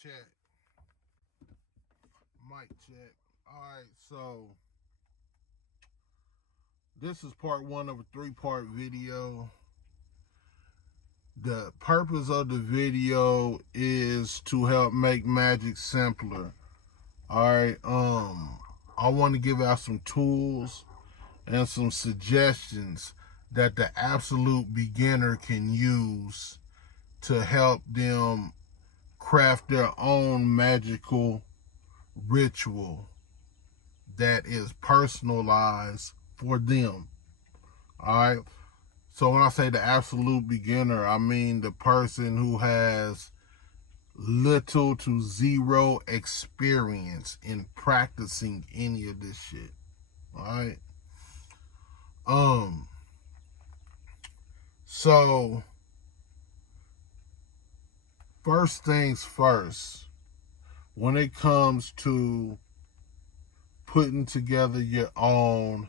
Check. Mic check. Alright, so this is part one of a three-part video. The purpose of the video is to help make magic simpler. Alright, I want to give out some tools and some suggestions that the absolute beginner can use to help them craft their own magical ritual that is personalized for them. All right. So when I say the absolute beginner, I mean the person who has little to zero experience in practicing any of this shit. All right. So first things first, when it comes to putting together your own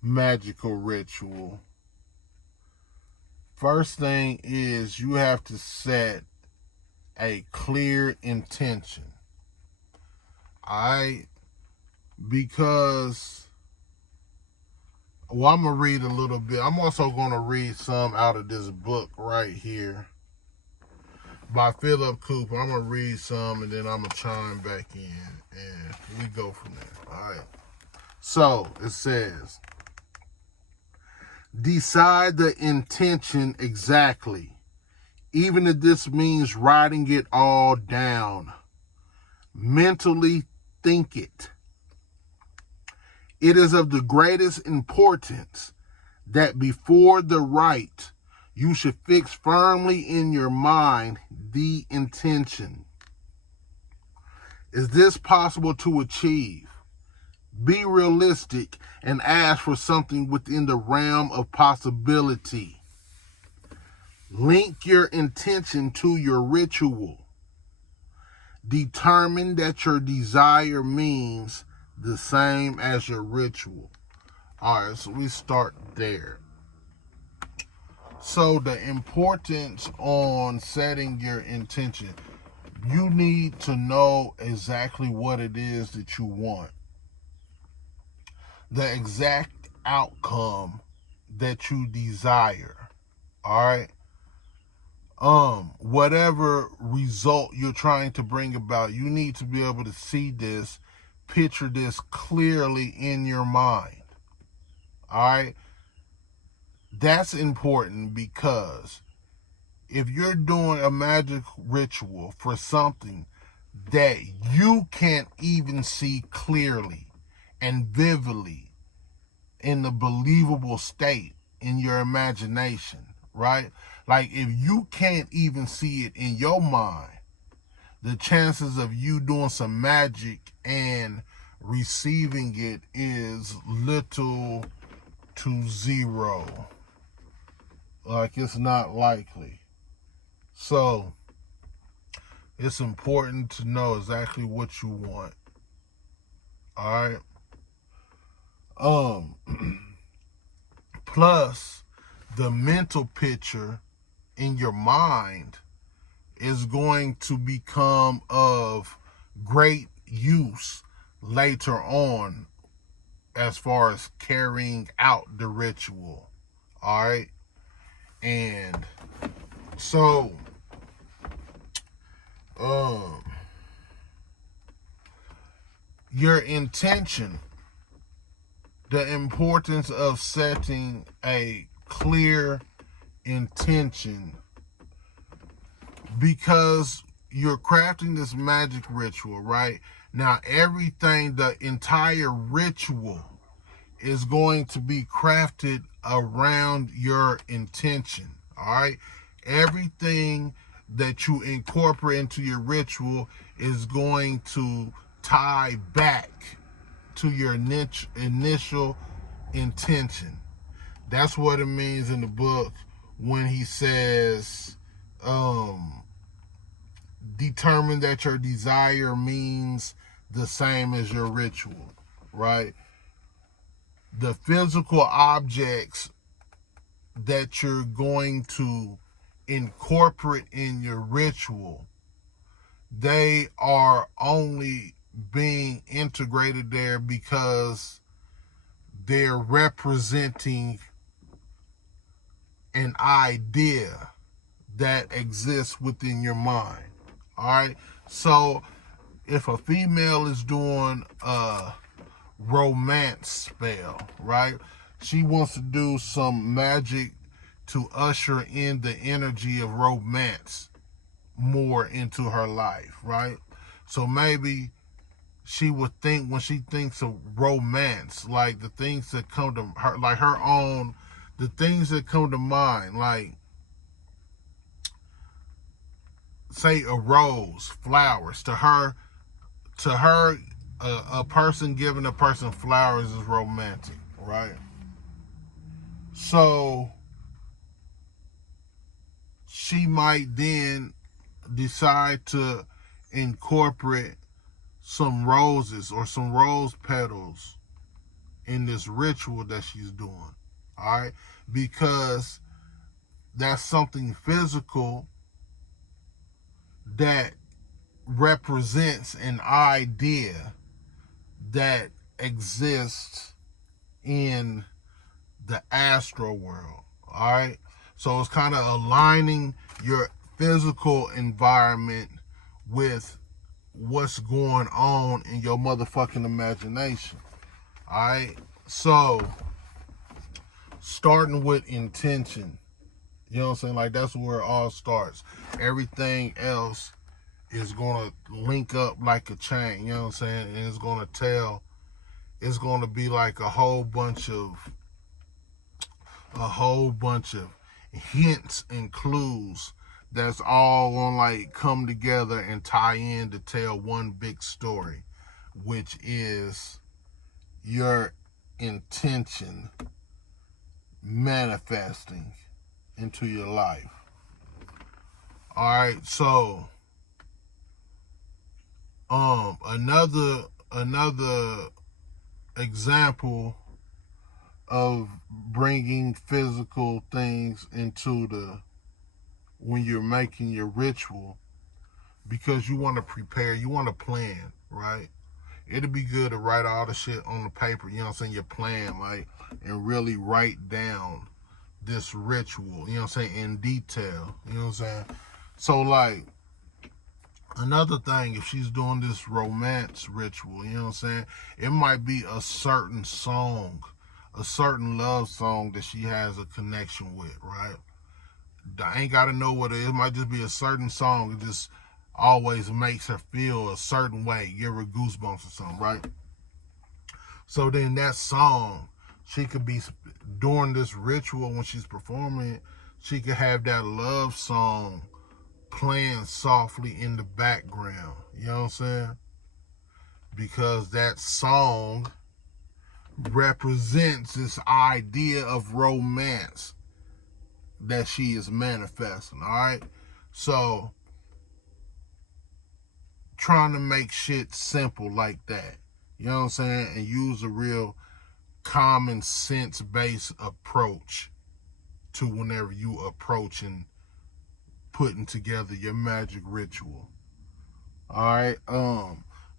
magical ritual, first thing is you have to set a clear intention. Because, I'm going to read a little bit. I'm also going to read some out of this book right here by Philip Cooper. I'm going to read some and then I'm going to chime back in and we go from there. All right. So it says, decide the intention exactly, even if this means writing it all down. Mentally think it. It is of the greatest importance that before the rite, you should fix firmly in your mind the intention. Is this possible to achieve? Be realistic and ask for something within the realm of possibility. Link your intention to your ritual. Determine that your desire means the same as your ritual. All right, so we start there. So the importance on setting your intention, you need to know exactly what it is that you want. The exact outcome that you desire. All right. Whatever result you're trying to bring about, you need to be able to see this, picture this clearly in your mind. All right. That's important because if you're doing a magic ritual for something that you can't even see clearly and vividly in the believable state in your imagination, right? Like if you can't even see it in your mind, the chances of you doing some magic and receiving it is little to zero. Like it's not likely. So it's important to know exactly what you want. All right. Plus the mental picture in your mind is going to become of great use later on as far as carrying out the ritual. All right. And so, your intention, the importance of setting a clear intention, because you're crafting this magic ritual, right? Now, everything, the entire ritual is going to be crafted around your intention. All right. Everything that you incorporate into your ritual is going to tie back to your initial intention. That's what it means in the book when he says, determine that your desire means the same as your ritual, right? The physical objects that you're going to incorporate in your ritual they are only being integrated there because they're representing an idea that exists within your mind. All right. So if a female is doing a romance spell, right? She wants to do some magic to usher in the energy of romance more into her life, right? So maybe she would think, when she thinks of romance, like the things that come to her, like her own, the things that come to mind, like say a rose, flowers. To her, a person giving a person flowers is romantic, right? So she might then decide to incorporate some roses or some rose petals in this ritual that she's doing, all right? Because that's something physical that represents an idea that exists in the astral world, all right? So it's kind of aligning your physical environment with what's going on in your motherfucking imagination, all right? So starting with intention, you know what I'm saying? Like, that's where it all starts. Everything else is going to link up like a chain, you know what I'm saying? And it's going to be like a whole bunch of hints and clues that's all gonna like come together and tie in to tell one big story, which is your intention manifesting into your life. All right, so another example of bringing physical things into when you're making your ritual, because you want to prepare, you want to plan, right? It'd be good to write all the shit on the paper, you know what I'm saying, your plan, like, and really write down this ritual, you know what I'm saying, in detail, you know what I'm saying? So, like, another thing, if she's doing this romance ritual, you know what I'm saying, it might be a certain song, a certain love song that she has a connection with, right? I ain't got to know what it is. It might just be a certain song. It just always makes her feel a certain way, give her goosebumps or something, right? So then that song, she could be, during this ritual when she's performing it, she could have that love song playing softly in the background. You know what I'm saying? Because that song represents this idea of romance that she is manifesting, all right? So, trying to make shit simple like that, you know what I'm saying? And use a real common sense based approach to whenever you approach and putting together your magic ritual. All right,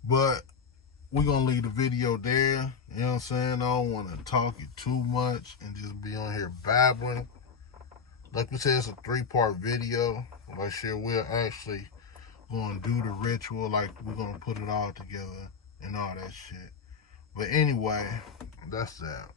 but we're gonna leave the video there. You know what I'm saying? I don't want to talk it too much and just be on here babbling. Like we said, it's a 3-part video. Like, shit, we're actually gonna do the ritual. Like, we're gonna put it all together and all that shit. But anyway, that's that.